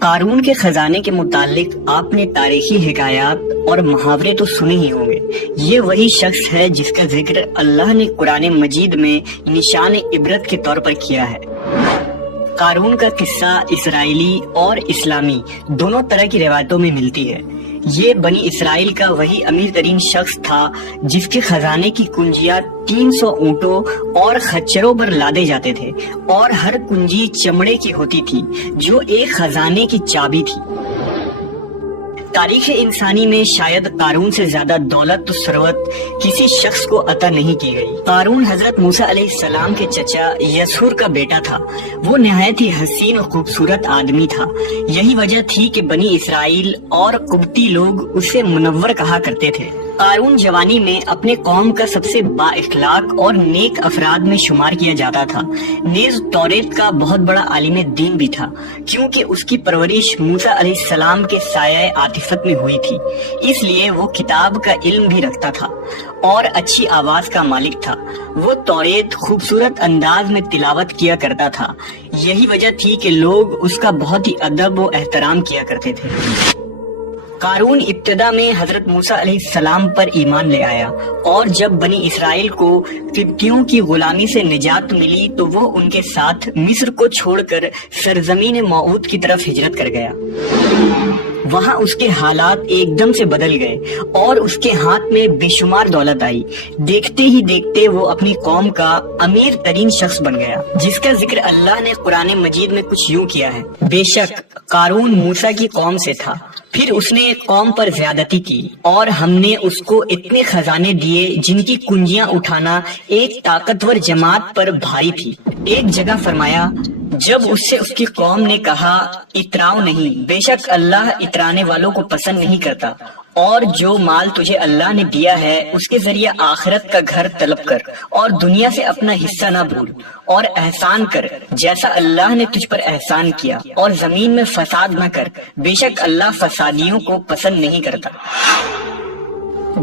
قارون کے خزانے کے متعلق آپ نے تاریخی حکایات اور محاورے تو سنے ہی ہوں گے۔ یہ وہی شخص ہے جس کا ذکر اللہ نے قرآن مجید میں نشان عبرت کے طور پر کیا ہے۔ قارون کا قصہ اسرائیلی اور اسلامی دونوں طرح کی روایتوں میں ملتی ہے۔ یہ بنی اسرائیل کا وہی امیر ترین شخص تھا جس کے خزانے کی کنجیاں 300 اونٹوں اور خچروں پر لادے جاتے تھے، اور ہر کنجی چمڑے کی ہوتی تھی جو ایک خزانے کی چابی تھی۔ تاریخ انسانی میں شاید قارون سے زیادہ دولت و ثروت کسی شخص کو عطا نہیں کی گئی۔ قارون حضرت موسیٰ علیہ السلام کے چچا یسور کا بیٹا تھا۔ وہ نہایت ہی حسین و خوبصورت آدمی تھا۔ یہی وجہ تھی کہ بنی اسرائیل اور قبطی لوگ اسے منور کہا کرتے تھے۔ قارون جوانی میں اپنے قوم کا سب سے با اخلاق اور نیک افراد میں شمار کیا جاتا تھا۔ نیز توریت کا بہت بڑا عالم دین بھی تھا، کیونکہ اس کی پرورش موسیٰ علیہ السلام کے سایہ عاطفت میں ہوئی تھی، اس لیے وہ کتاب کا علم بھی رکھتا تھا اور اچھی آواز کا مالک تھا۔ وہ توریت خوبصورت انداز میں تلاوت کیا کرتا تھا۔ یہی وجہ تھی کہ لوگ اس کا بہت ہی ادب و احترام کیا کرتے تھے۔ قارون ابتدا میں حضرت موسیٰ علیہ السلام پر ایمان لے آیا، اور جب بنی اسرائیل کو قبطیوں کی غلامی سے نجات ملی تو وہ ان کے ساتھ مصر کو چھوڑ کر سرزمین موعود کی طرف ہجرت کر گیا۔ وہاں اس کے حالات ایک دم سے بدل گئے اور اس کے ہاتھ میں بے شمار دولت آئی۔ دیکھتے ہی دیکھتے وہ اپنی قوم کا امیر ترین شخص بن گیا، جس کا ذکر اللہ نے قرآن مجید میں کچھ یوں کیا ہے: بے شک قارون موسیٰ کی قوم سے تھا، پھر اس نے قوم پر زیادتی کی، اور ہم نے اس کو اتنے خزانے دیے جن کی کنجیاں اٹھانا ایک طاقتور جماعت پر بھاری تھی۔ ایک جگہ فرمایا، جب اس سے اس کی قوم نے کہا اتراؤ نہیں، بے شک اللہ اترانے والوں کو پسند نہیں کرتا، اور جو مال تجھے اللہ نے دیا ہے اس کے ذریعے آخرت کا گھر طلب کر، اور دنیا سے اپنا حصہ نہ بھول، اور احسان کر جیسا اللہ نے تجھ پر احسان کیا، اور زمین میں فساد نہ کر، بے شک اللہ فسادیوں کو پسند نہیں کرتا۔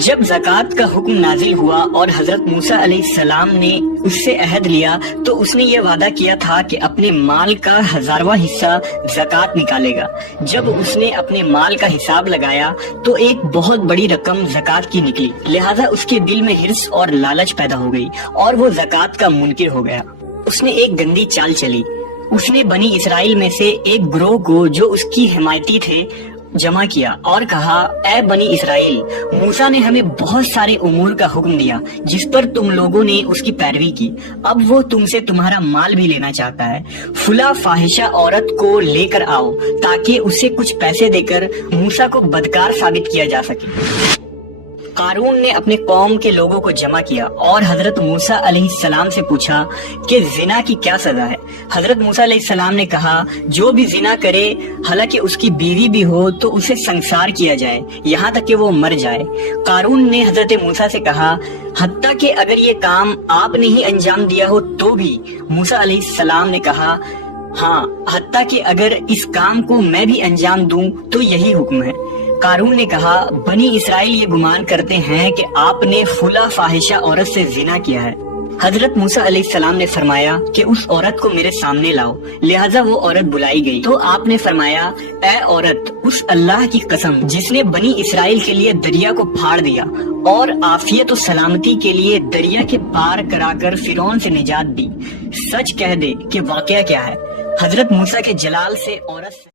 جب زکوٰۃ کا حکم نازل ہوا اور حضرت موسیٰ علیہ السلام نے اس سے عہد لیا تو اس نے یہ وعدہ کیا تھا کہ اپنے مال کا 1000واں حصہ زکوٰۃ نکالے گا۔ جب اس نے اپنے مال کا حساب لگایا تو ایک بہت بڑی رقم زکوٰۃ کی نکلی، لہذا اس کے دل میں حرص اور لالچ پیدا ہو گئی اور وہ زکوٰۃ کا منکر ہو گیا۔ اس نے ایک گندی چال چلی۔ اس نے بنی اسرائیل میں سے ایک گروہ کو جو اس کی حمایتی تھے جمع کیا اور کہا، اے بنی اسرائیل، موسیٰ نے ہمیں بہت سارے امور کا حکم دیا جس پر تم لوگوں نے اس کی پیروی کی، اب وہ تم سے تمہارا مال بھی لینا چاہتا ہے۔ فلاں فاحشہ عورت کو لے کر آؤ تاکہ اسے کچھ پیسے دے کر موسیٰ کو بدکار ثابت کیا جا سکے۔ قارون نے اپنے قوم کے لوگوں کو جمع کیا اور حضرت موسیٰ علیہ السلام سے پوچھا کہ زنا کی کیا سزا ہے؟ حضرت موسیٰ علیہ السلام نے کہا، جو بھی زنا کرے حالانکہ اس کی بیوی بھی ہو تو اسے سنسار کیا جائے یہاں تک کہ وہ مر جائے۔ قارون نے حضرت موسیٰ سے کہا، حتیٰ کہ اگر یہ کام آپ نے ہی انجام دیا ہو تو بھی؟ موسیٰ علیہ السلام نے کہا، ہاں، حتیٰ کہ اگر اس کام کو میں بھی انجام دوں تو یہی حکم ہے۔ قارون نے کہا، بنی اسرائیل یہ گمان کرتے ہیں کہ آپ نے فلاں فاحشہ عورت سے زنا کیا ہے۔ حضرت موسیٰ علیہ السلام نے فرمایا کہ اس عورت کو میرے سامنے لاؤ، لہٰذا وہ عورت بلائی گئی تو آپ نے فرمایا، اے عورت، اس اللہ کی قسم جس نے بنی اسرائیل کے لیے دریا کو پھاڑ دیا اور عافیت و سلامتی کے لیے دریا کے پار کرا کر فرعون سے نجات دی، سچ کہہ دے کہ واقعہ کیا ہے۔ حضرت موسیٰ کے جلال سے عورت